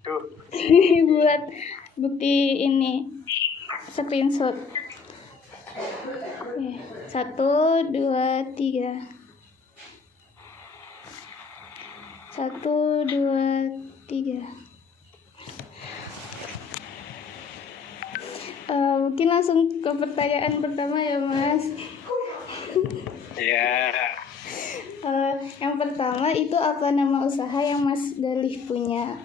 Tuh. Buat bukti ini screenshot. Oke, 1, 2, 3. 1, 2, 3. Mungkin langsung ke pertanyaan pertama ya, Mas. Ya, Yang pertama itu apa nama usaha yang Mas Galih punya?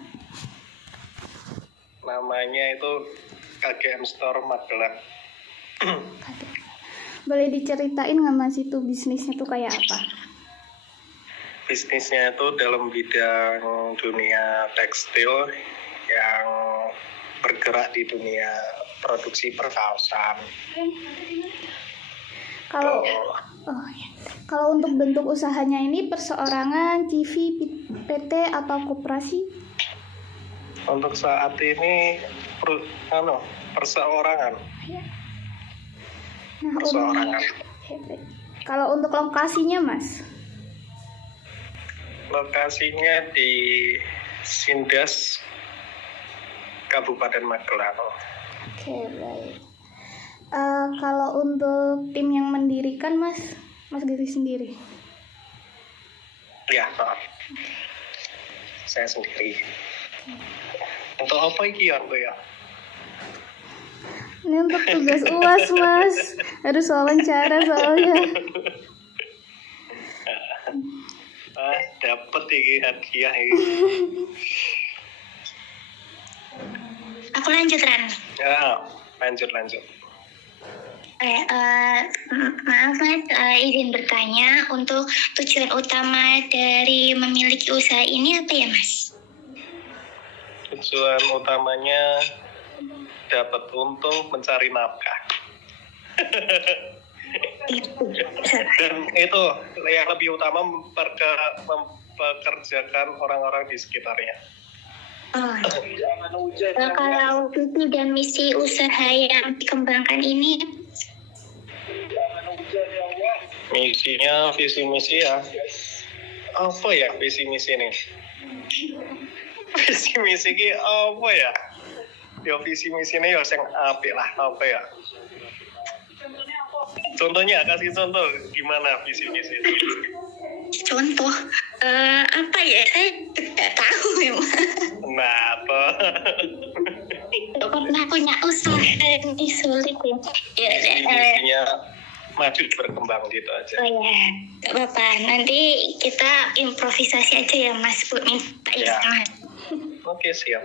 namanya itu KGM Store Magelang. Boleh diceritain nggak Mas itu bisnisnya tuh kayak apa? Bisnisnya itu dalam bidang dunia tekstil yang bergerak di dunia produksi perkaosan. Kalau kalau untuk bentuk usahanya ini perseorangan, CV, PT atau koperasi? Untuk saat ini perseorangan. Nah, Perseorangan. kalau untuk lokasinya, Mas? Lokasinya di Sindas, Kabupaten Magelang. Oke, baik. Kalau untuk tim yang mendirikan, Mas Galih sendiri? Ya, saya sendiri. Untuk apa iki ya? Ini untuk tugas UAS, Mas. Harus wawancara soalnya. Dapat iki hadiah iki. Aku lanjut, Ran. Ya, lanjut. Maaf Mas, izin bertanya, untuk tujuan utama dari memiliki usaha ini apa ya Mas? Tujuan utamanya dapat untung, mencari nafkah. Dan itu yang lebih utama mempekerjakan orang-orang di sekitarnya. Kalau visi dan misi usaha yang dikembangkan ini, misinya, visi misi ya. Apa ya visi misi ini? Visi misi ini apa ya? Ya visi misi ini ya yang apik lah, apa ya? Contohnya, kasih contoh gimana visi misi itu? contoh apa ya? Saya tidak tahu memang. Nah, apa? Tidak pernah punya usaha ini sulit ya. Misinya maju berkembang gitu aja. Oh ya, nggak apa-apa. Nanti kita improvisasi aja ya Mas, Bu. Minta Ya. Mas. Oke, siap.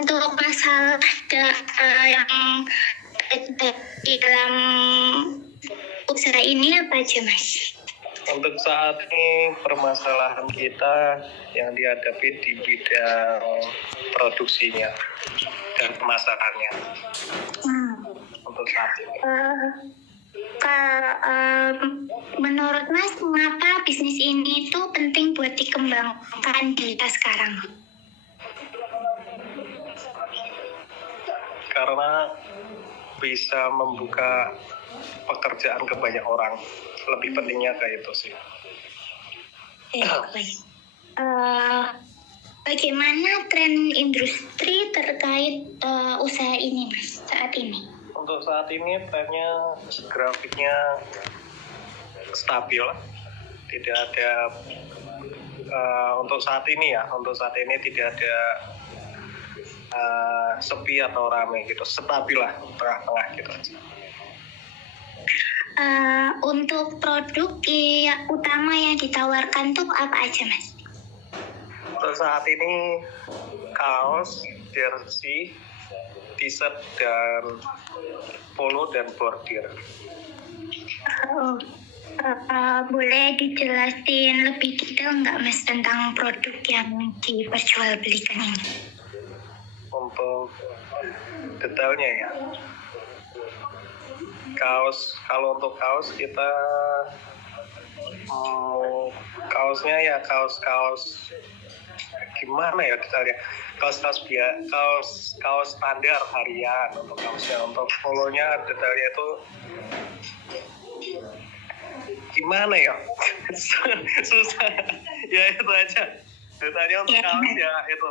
Untuk masalah yang di dalam usaha ini apa aja Mas? Untuk saat ini permasalahan kita yang dihadapi di bidang produksinya dan pemasarannya. Untuk saat ini. Menurut Mas, mengapa bisnis ini tuh penting buat dikembangkan di kita sekarang? Karena bisa membuka pekerjaan ke banyak orang. Lebih pentingnya kayak itu sih. Baik. Bagaimana tren industri terkait usaha ini Mas saat ini? Untuk saat ini trennya grafiknya stabil. Tidak ada untuk saat ini tidak ada sepi atau rame gitu, stabil lah, tengah-tengah gitu aja. Untuk produk utama yang ditawarkan tuh apa aja Mas? Untuk saat ini kaos, jersey, t-shirt dan polo dan bordir. Boleh dijelasin lebih detail nggak Mas tentang produk yang diperjualbelikan ini? Untuk detailnya ya, kalau untuk kaos kita kaosnya ya kaos gimana ya detailnya, kaos standar harian untuk kaosnya. Untuk polonya detailnya itu gimana ya susah ya, itu aja detailnya. Untuk kaos ya itu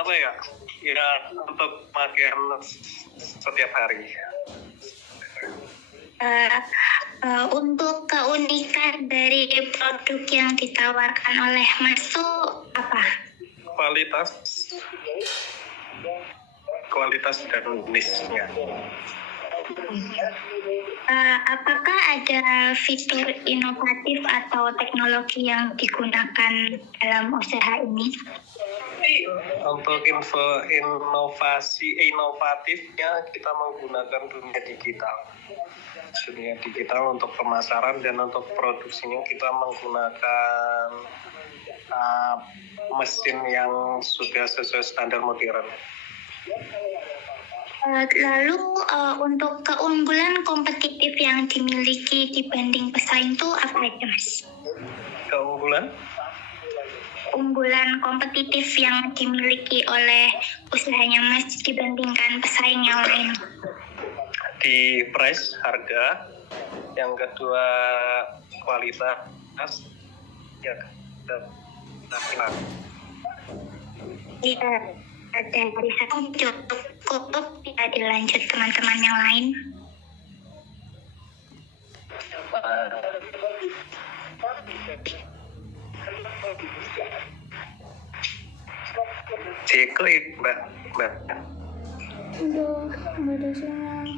apa ya? Ya untuk pakaian setiap hari. Untuk keunikan dari produk yang ditawarkan oleh Mas itu apa? Kualitas dan niche-nya. Apakah ada fitur inovatif atau teknologi yang digunakan dalam usaha ini? Untuk inovatifnya kita menggunakan dunia digital untuk pemasaran, dan untuk produksinya kita menggunakan mesin yang sudah sesuai standar modern. Lalu untuk keunggulan kompetitif yang dimiliki dibanding pesaing itu apa aja, Mas? Unggulan kompetitif yang dimiliki oleh usahanya Mas dibandingkan pesaing yang lain? Di price, harga, yang kedua kualitas, ya ketiga Iya, dan dari satu cukup tidak dilanjut teman-teman yang lain. Ceko mbak. Aduh, nggak ada sinyal.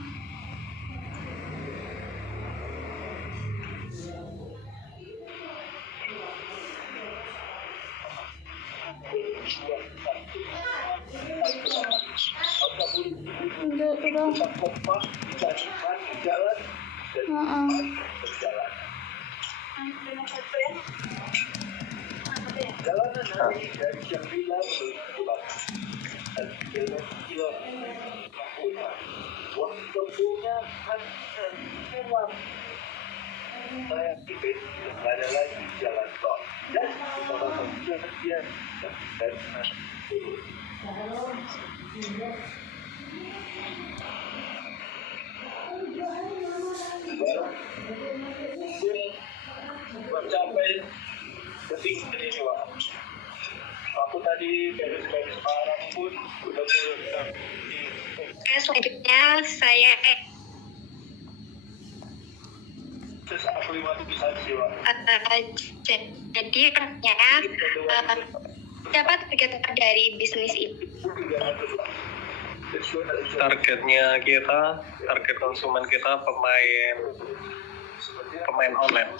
Aku tadi beres-beres barang pun udah mulai. Selanjutnya saya Terus aku bisa jiwa. jadi pertanyaan siapa target dari bisnis ini? Target konsumen kita pemain online,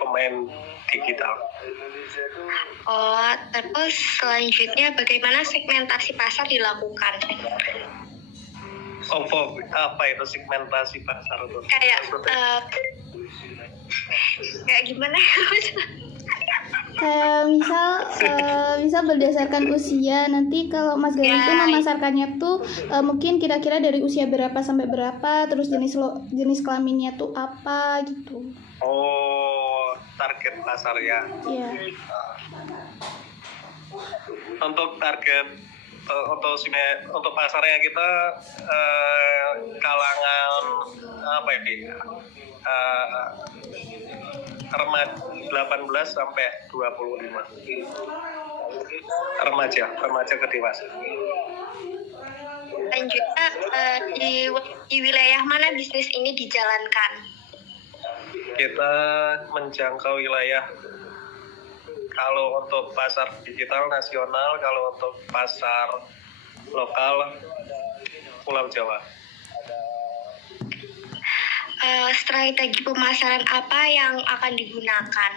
pemain digital. Terus selanjutnya bagaimana segmentasi pasar dilakukan? Apa itu segmentasi pasar itu? Kayak gimana? Kayak misal berdasarkan usia, nanti kalau Mas Galuh itu memasarkannya tuh mungkin kira-kira dari usia berapa sampai berapa, terus jenis kelaminnya tuh apa gitu. Target pasar ya. Iya. Untuk target untuk pasarnya kita kalangan apa ya? Remaja 18 sampai 25. Remaja ke dewasa. Lanjutnya di wilayah mana bisnis ini dijalankan? Kita menjangkau wilayah, kalau untuk pasar digital nasional, kalau untuk pasar lokal Pulau Jawa. Strategi pemasaran apa yang akan digunakan?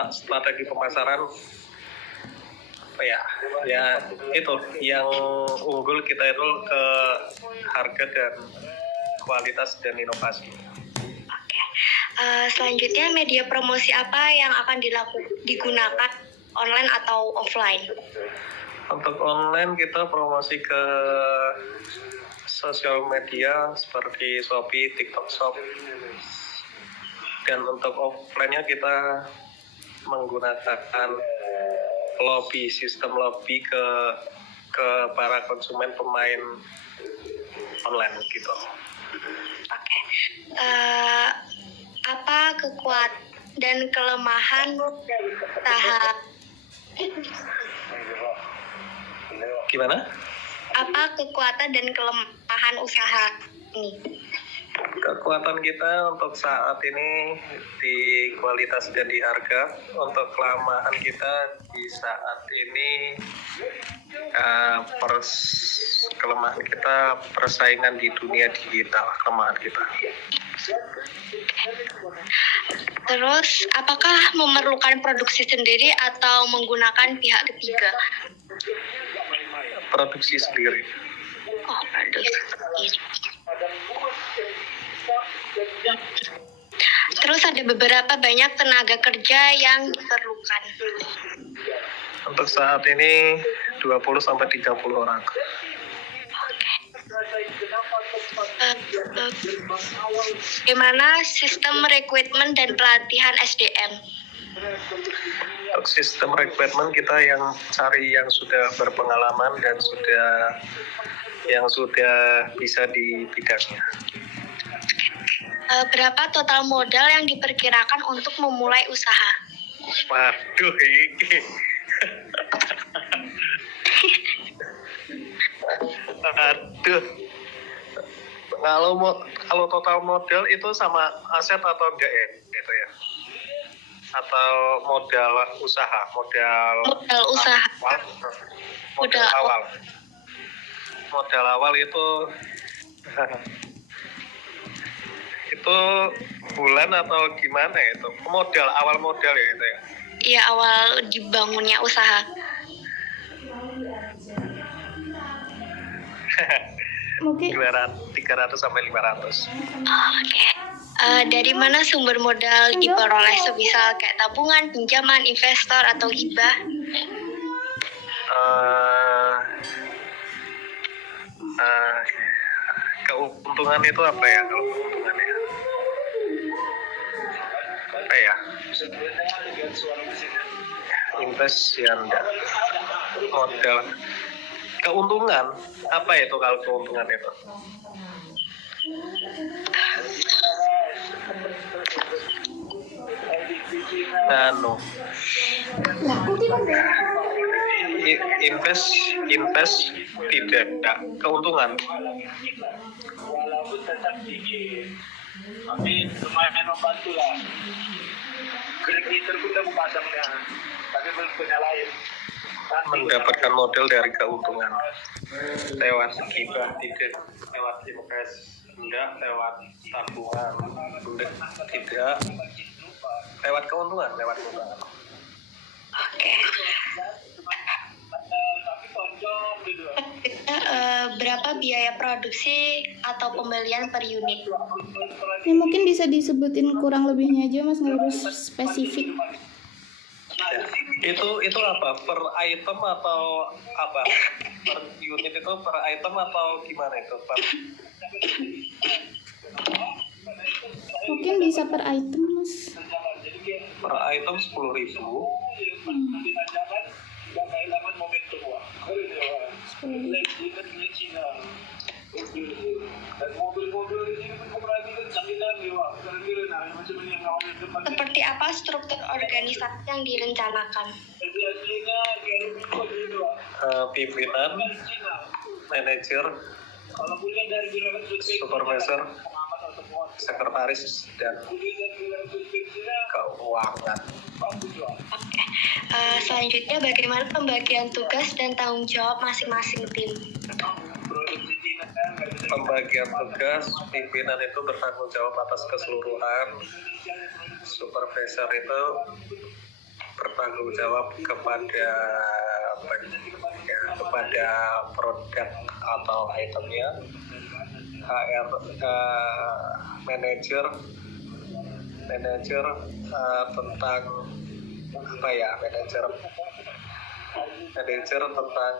Strategi pemasaran ya itu yang unggul kita itu ke harga dan kualitas dan inovasi. Oke. Selanjutnya media promosi apa yang akan digunakan, online atau offline? Untuk online kita promosi ke sosial media seperti Shopee, TikTok Shop. Dan untuk offline-nya kita menggunakan sistem lobby ke para konsumen pemain online gitu. Oke. Apa kekuatan dan kelemahan Gimana? Apa kekuatan dan kelemahan usaha ini? Kekuatan kita untuk saat ini di kualitas dan di harga. Untuk kelemahan kita di saat ini, kelemahan kita persaingan di dunia digital, kelemahan kita. Terus, apakah memerlukan produksi sendiri atau menggunakan pihak ketiga? Produksi sendiri. Oh, produksi sendiri. Terus ada beberapa banyak tenaga kerja yang diperlukan. Untuk saat ini 20-30 orang. Bagaimana sistem rekrutmen dan pelatihan SDM? Untuk sistem rekrutmen kita yang cari yang sudah berpengalaman dan sudah bisa di bidangnya. Berapa total modal yang diperkirakan untuk memulai usaha? Waduh, ini. Aduh. Kalau total modal itu sama aset atau enggak ya? Gitu ya. Atau modal usaha, modal usaha. Modal awal. Modal awal itu itu bulan atau gimana itu? Awal modal ya itu ya? Iya, awal dibangunnya usaha. Mungkin 300 sampai 500. Oke. Dari mana sumber modal diperoleh? Semisal kayak tabungan, pinjaman, investor, atau hibah? Keuntungan itu apa ya kalau keuntungannya? Apa ya? Invest ya enggak. Modal. Keuntungan apa itu kalau keuntungan itu? Invest tidak keuntungan. Walaupun tetap tinggi, tapi lumayan membantu lah. Kreditor kita pasangnya, tapi belum punya lain. Mendapatkan modal dari keuntungan lewat hibah tidak, lewat invest enggak, lewat tabungan enggak, tidak, lewat keuntungan. Oke. Berapa biaya produksi atau pembelian per unit? ya mungkin bisa disebutin kurang lebihnya aja Mas, nggak harus spesifik. Ya, itu apa? Per item atau apa? Per unit itu per item atau gimana itu? Mungkin bisa per item Mas. Per item 10.000. Seperti apa struktur organisasi yang direncanakan? Pimpinan, manajer, supervisor, sekretaris, dan keuangan. Oke. Selanjutnya bagaimana pembagian tugas dan tanggung jawab masing-masing tim? Pembagian tugas, pimpinan itu bertanggung jawab atas keseluruhan, supervisor itu bertanggung jawab kepada produk atau itemnya. HR manajer tentang apa ya, manajer tentang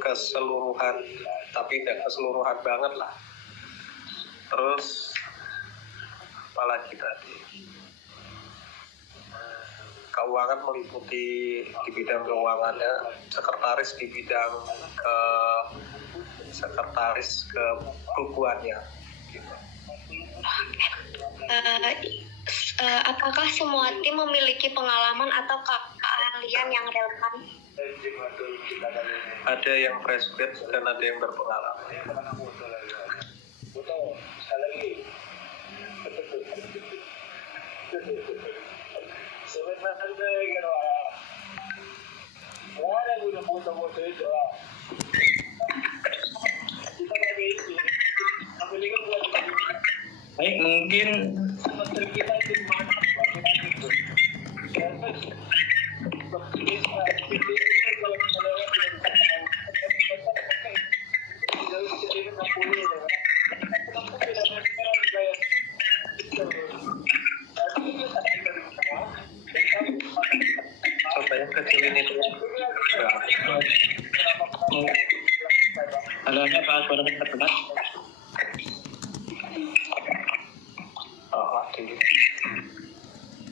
keseluruhan, tapi tidak keseluruhan banget lah. Terus apalagi tadi, keuangan meliputi di bidang keuangannya, sekretaris di bidang sekretaris kebukuannya gitu. Apakah semua tim memiliki pengalaman atau keahlian keahlian yang relevan. Ada yang fresh grade dan ada yang berpengalaman. Betul, sekali lagi. Sebenarnya gitu. Ada udah foto-foto itu. Kita lagi ini. Aku juga buat. Baik, mungkin Kita itu mana? Coba yang kecil ini dulu. hal-halnya Pak suara terdengar. Oh, dulu.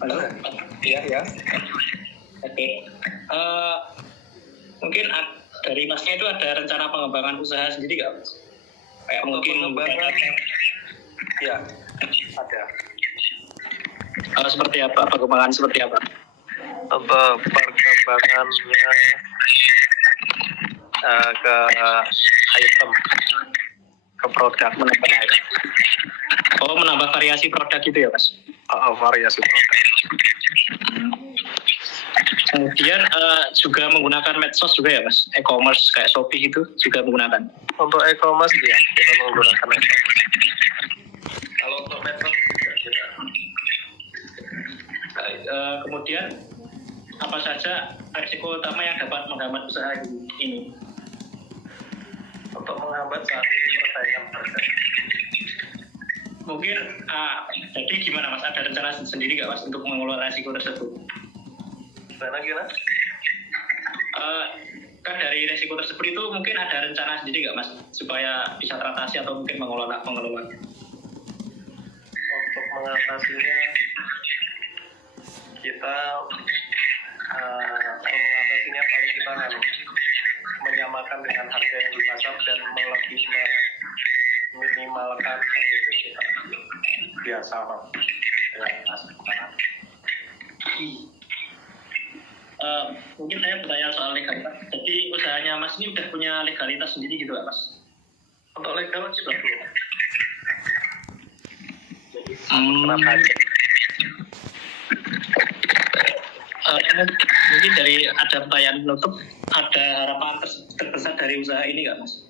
Halo. Iya, ya. Oke. Mungkin dari Masnya itu ada rencana pengembangan usaha sendiri nggak, Mas? Kayak Untuk mungkin pengembangan, ya, ada. Seperti apa? Pengembangan seperti apa? Untuk perkembangannya ke item, ke produk, Menambah variasi produk gitu ya, Mas? variasi produk. Kemudian juga menggunakan medsos juga ya, Mas? E-commerce kayak Shopee itu juga menggunakan. Untuk e-commerce, ya, kita menggunakan e-commerce. Kalau untuk medsos, ya, kita. Kemudian apa saja risiko utama yang dapat menghambat usaha ini? Untuk menghambat saat ini persaingan harga. Mungkin jadi gimana, Mas? Ada rencana sendiri nggak, Mas, untuk mengelola risiko tersebut? Gimana? Kan dari risiko tersebut itu mungkin ada rencana sendiri nggak, Mas, supaya bisa teratasi atau mungkin mengelolanya? Untuk mengatasinya, kita mengatasinya paling kita menyamakan dengan harga yang di pasar dan minimalkan harga kita biasa dengan pasaran. Mungkin saya bertanya soal legalitas. Jadi usahanya Mas ini udah punya legalitas sendiri gitu nggak, Mas? Untuk legal sudah belum. Jadi Kenapa? Mungkin dari ada pertanyaan penutup, ada harapan terbesar dari usaha ini nggak, Mas?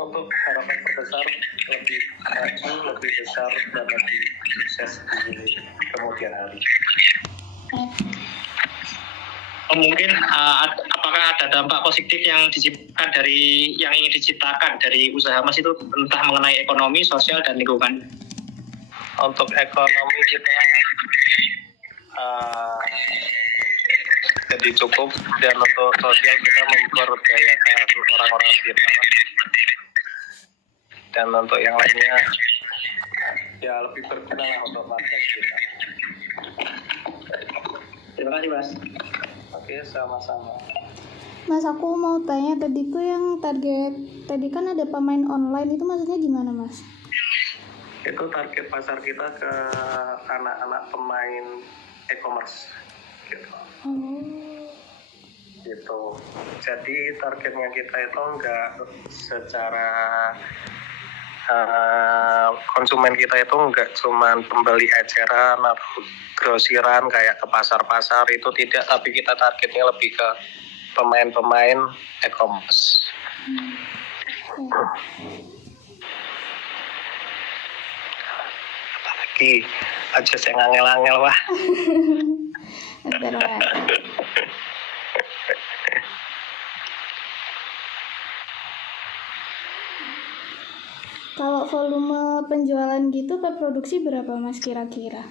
untuk harapan terbesar lebih maju, lebih besar dan lebih sukses di kemudian hari. Mungkin apakah ada dampak positif yang diciptakan dari yang ingin diciptakan dari usaha Mas itu, entah mengenai ekonomi, sosial dan lingkungan? Untuk ekonomi kita jadi cukup, dan untuk sosial kita memberdayakan orang-orang sekitar, dan untuk yang lainnya ya lebih berguna lah untuk market kita. Terima kasih, Mas. Oke, sama-sama. Mas, aku mau tanya tadi tuh yang target, tadi kan ada pemain online, itu maksudnya gimana, Mas? Itu target pasar kita ke anak-anak pemain e-commerce gitu. Gitu. Jadi targetnya kita itu enggak secara konsumen kita itu enggak cuma pembeli eceran atau grosiran kayak ke pasar-pasar, itu tidak, tapi kita targetnya lebih ke pemain-pemain e-commerce. Apalagi aja saya ngangel-angel, wah. Bentar, Mas. Kalau volume penjualan gitu per produksi berapa, Mas, kira-kira?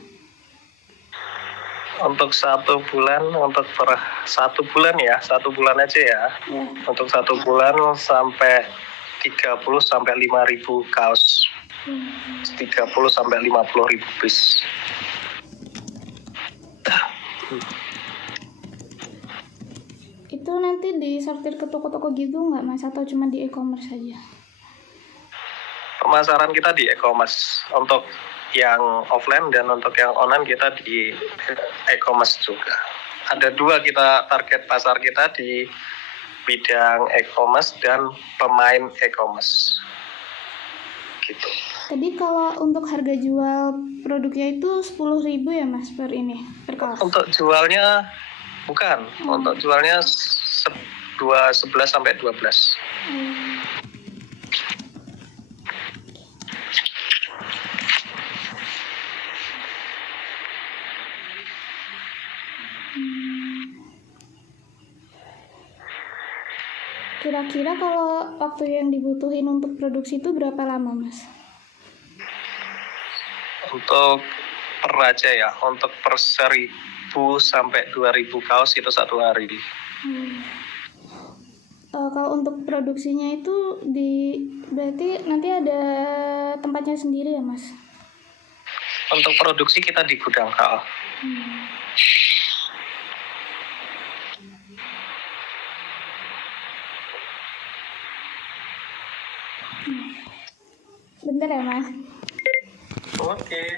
Untuk satu bulan, untuk per satu bulan ya, satu bulan aja ya. Ya. Untuk satu bulan sampai 30 sampai 5.000 kaos. 30 sampai 50.000 piece. Itu nanti disortir ke toko-toko gitu nggak, Mas? Atau cuma di e-commerce saja? Pemasaran kita di e-commerce untuk yang offline, dan untuk yang online kita di e-commerce juga. ada 2 kita target pasar kita di bidang e-commerce dan pemain e-commerce. Gitu. Tadi kalau untuk harga jual produknya itu 10.000 ya Mas per kaos? Untuk jualnya bukan, untuk jualnya 11 sampai 12. Kira-kira kalau waktu yang dibutuhin untuk produksi itu berapa lama Mas? Untuk per aja ya, untuk per 1.000 sampai 2.000 kaos itu 1 hari. Kalau untuk produksinya itu berarti nanti ada tempatnya sendiri ya Mas? Untuk produksi kita di gudang KL. Bentar ya Mas. Oke.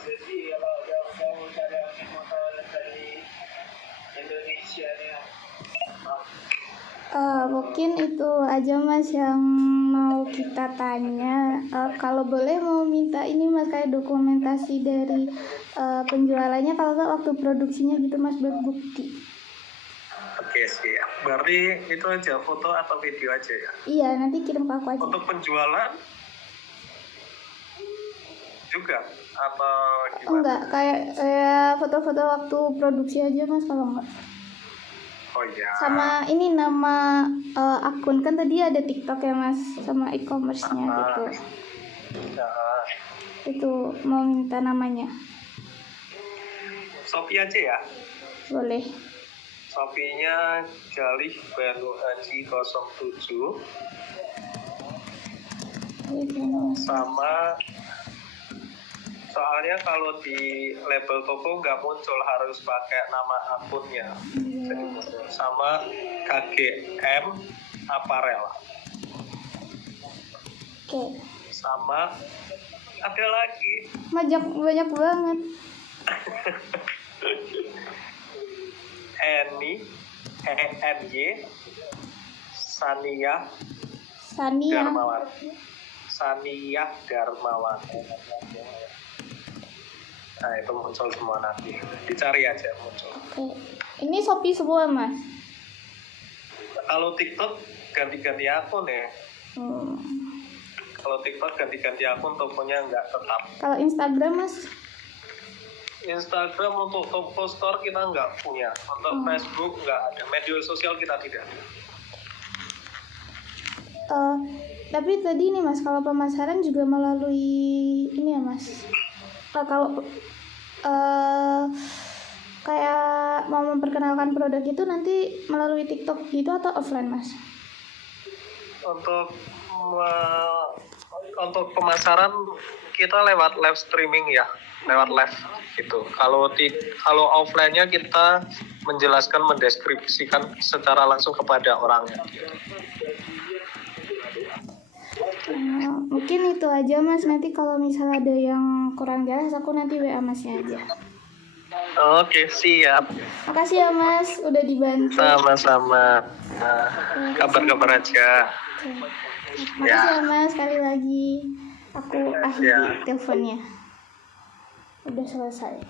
Jadi kalau kamu cari motor dari Indonesia nih, Mungkin itu aja Mas yang mau kita tanya. Kalau boleh mau minta ini Mas kayak dokumentasi dari penjualannya, kalau nggak waktu produksinya gitu Mas, buat bukti. Oke siap. Berarti itu aja, foto atau video aja ya? Iya, nanti kirim ke aku aja. Untuk penjualan juga atau gimana? Enggak, kayak foto-foto waktu produksi aja Mas kalau enggak. Oh iya. Sama ini nama akun, kan tadi ada TikTok ya Mas, sama e-commerce-nya gitu. Nah, Itu mau minta namanya. Shopee aja ya? Boleh. Shopee-nya Jalih Banu Haji 07 sama, soalnya kalau di label toko nggak muncul, harus pakai nama akunnya. Jadi muncul. Sama KGM Apparel. Oke. Sama ada lagi Banyak banget. ENY Saniyah Sania. Darmawati. Nah itu muncul semua nanti, dicari aja muncul. Oke. Ini Shopee semua Mas. Kalau TikTok ganti-ganti akun ya. Kalau TikTok ganti-ganti akun, tokonya nggak tetap. Kalau Instagram Mas? Instagram untuk toko store kita nggak punya. Untuk Facebook nggak ada. Media sosial kita tidak. Tapi tadi nih Mas, kalau pemasaran juga melalui ini ya Mas. Kalau kayak mau memperkenalkan produk itu nanti melalui TikTok gitu atau offline Mas? Untuk pemasaran kita lewat live streaming ya, lewat live gitu. Kalau offline-nya kita menjelaskan, mendeskripsikan secara langsung kepada orangnya. Mungkin itu aja Mas, nanti kalau misalnya ada yang kurang jelas aku nanti WA Masnya aja. Oke, siap. Makasih ya Mas, udah dibantu. Sama-sama. Kabar-kabar aja. Makasih ya Mas, sekali lagi. Aku akhiri teleponnya. Udah selesai.